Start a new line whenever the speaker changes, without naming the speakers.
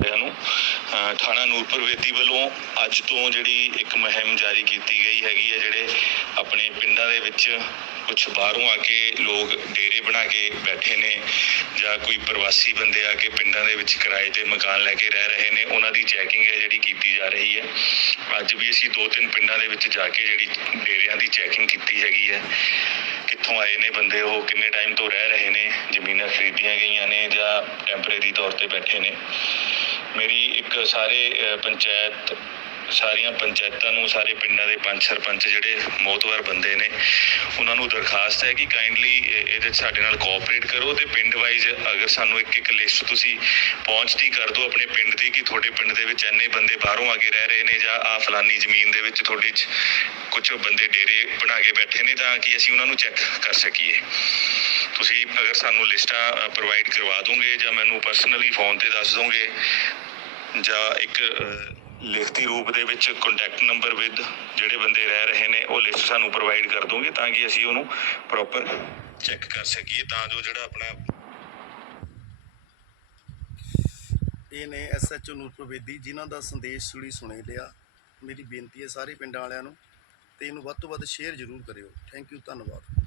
ਸਾਰਿਆਂ ਨੂੰ। ਥਾਣਾ ਨੂਰਪੁਰ ਵੇਦੀ ਵੱਲੋਂ ਅੱਜ ਤੋਂ ਜਿਹੜੀ ਇੱਕ ਮੁਹਿੰਮ ਜਾਰੀ ਕੀਤੀ ਗਈ ਹੈਗੀ ਹੈ, ਜਿਹੜੇ ਆਪਣੇ ਪਿੰਡਾਂ ਦੇ ਵਿੱਚ ਕੁਝ ਬਾਹਰੋਂ ਆ ਕੇ ਲੋਕ ਡੇਰੇ ਬਣਾ ਕੇ ਬੈਠੇ ਨੇ ਜਾਂ ਕੋਈ ਪ੍ਰਵਾਸੀ ਬੰਦੇ ਆ ਕੇ ਪਿੰਡਾਂ ਦੇ ਵਿੱਚ ਕਿਰਾਏ ਤੇ ਮਕਾਨ ਲੈ ਕੇ ਰਹਿ ਰਹੇ ਨੇ, ਉਹਨਾਂ ਦੀ ਚੈਕਿੰਗ ਹੈ ਜਿਹੜੀ ਕੀਤੀ ਜਾ ਰਹੀ ਹੈ। ਅੱਜ ਵੀ ਅਸੀਂ ਦੋ ਤਿੰਨ ਪਿੰਡਾਂ ਦੇ ਵਿੱਚ ਜਾ ਕੇ ਜਿਹੜੀ ਡੇਰਿਆਂ ਦੀ ਚੈਕਿੰਗ ਕੀਤੀ ਹੈਗੀ ਹੈ। ਕਿੱਥੋਂ ਆਏ ਨੇ ਬੰਦੇ ਉਹ, ਕਿੰਨੇ ਟਾਈਮ ਤੋਂ ਰਹਿ ਰਹੇ ਨੇ, ਜ਼ਮੀਨਾਂ ਖਰੀਦੀਆਂ ਗਈਆਂ ਨੇ ਜਾਂ ਟੈਂਪਰੇਰੀ ਤੌਰ ਤੇ ਬੈਠੇ ਨੇ। ਮੇਰੀ ਇੱਕ ਸਾਰੇ ਪੰਚਾਇਤ, ਸਾਰੀਆਂ ਪੰਚਾਇਤਾਂ ਨੂੰ, ਸਾਰੇ ਪਿੰਡਾਂ ਦੇ ਪੰਚ ਸਰਪੰਚ ਜਿਹੜੇ ਮੋਤਵਾਰ ਬੰਦੇ ਨੇ, ਉਹਨਾਂ ਨੂੰ ਦਰਖਾਸਤ ਹੈ ਕਿ ਕਾਈਂਡਲੀ ਇਹਦੇ ਸਾਡੇ ਨਾਲ ਕੋਆਪਰੇਟ ਕਰੋ ਤੇ ਪਿੰਡ ਵਾਈਜ਼ ਅਗਰ ਸਾਨੂੰ ਇੱਕ ਇੱਕ ਲਿਸਟ ਤੁਸੀਂ ਪਹੁੰਚਦੀ ਕਰ ਦਿਓ ਆਪਣੇ ਪਿੰਡ ਦੀ ਕਿ ਤੁਹਾਡੇ ਪਿੰਡ ਦੇ ਵਿੱਚ ਇੰਨੇ ਬੰਦੇ ਬਾਹਰੋਂ ਆ ਕੇ ਰਹਿ ਰਹੇ ਨੇ ਜਾਂ ਆ ਫਲਾਨੀ ਜ਼ਮੀਨ ਦੇ ਵਿੱਚ ਤੁਹਾਡੇ 'ਚ ਕੁਝ ਬੰਦੇ ਡੇਰੇ ਬਣਾ ਕੇ ਬੈਠੇ ਨੇ ਤਾਂ ਕਿ ਅਸੀਂ ਉਹਨਾਂ ਨੂੰ ਚੈੱਕ ਕਰ ਸਕੀਏ। ਤੁਸੀਂ ਅਗਰ ਸਾਨੂੰ ਲਿਸਟਾਂ ਪ੍ਰੋਵਾਈਡ ਕਰਵਾ ਦੋਗੇ ਜਾਂ ਮੈਨੂੰ ਪਰਸਨਲੀ ਫੋਨ ਤੇ ਦੱਸ ਦੋਗੇ ਜਾਂ ਇੱਕ ਲਿਖਤੀ ਰੂਪ ਦੇ ਵਿੱਚ ਕੰਟੈਕਟ ਨੰਬਰ ਵਿਦ ਜਿਹੜੇ ਬੰਦੇ ਰਹਿ ਰਹੇ ਨੇ, ਉਹ ਲਿਸਟ ਸਾਨੂੰ ਪ੍ਰੋਵਾਈਡ ਕਰ ਦੋਗੇ ਤਾਂ ਕਿ ਅਸੀਂ ਉਹਨੂੰ ਪ੍ਰੋਪਰ ਚੈੱਕ ਕਰ ਸਕੀਏ ਤਾਂ ਜੋ ਜਿਹੜਾ ਆਪਣਾ
ਇਹ ਨੇ ਐਸਐਚਓ ਨੂਰਪੁਰ ਬੇਦੀ ਜਿਨ੍ਹਾਂ ਦਾ ਸੰਦੇਸ਼ ਸੁਣੀ ਸੁਣੇ ਲਿਆ। ਮੇਰੀ ਬੇਨਤੀ ਹੈ ਸਾਰੇ ਪਿੰਡਾਂ ਵਾਲਿਆਂ ਨੂੰ ਤੇ ਇਹਨੂੰ ਵੱਧ ਤੋਂ ਵੱਧ ਸ਼ੇਅਰ ਜ਼ਰੂਰ ਕਰਿਓ। ਥੈਂਕ ਯੂ ਧੰਨਵਾਦ।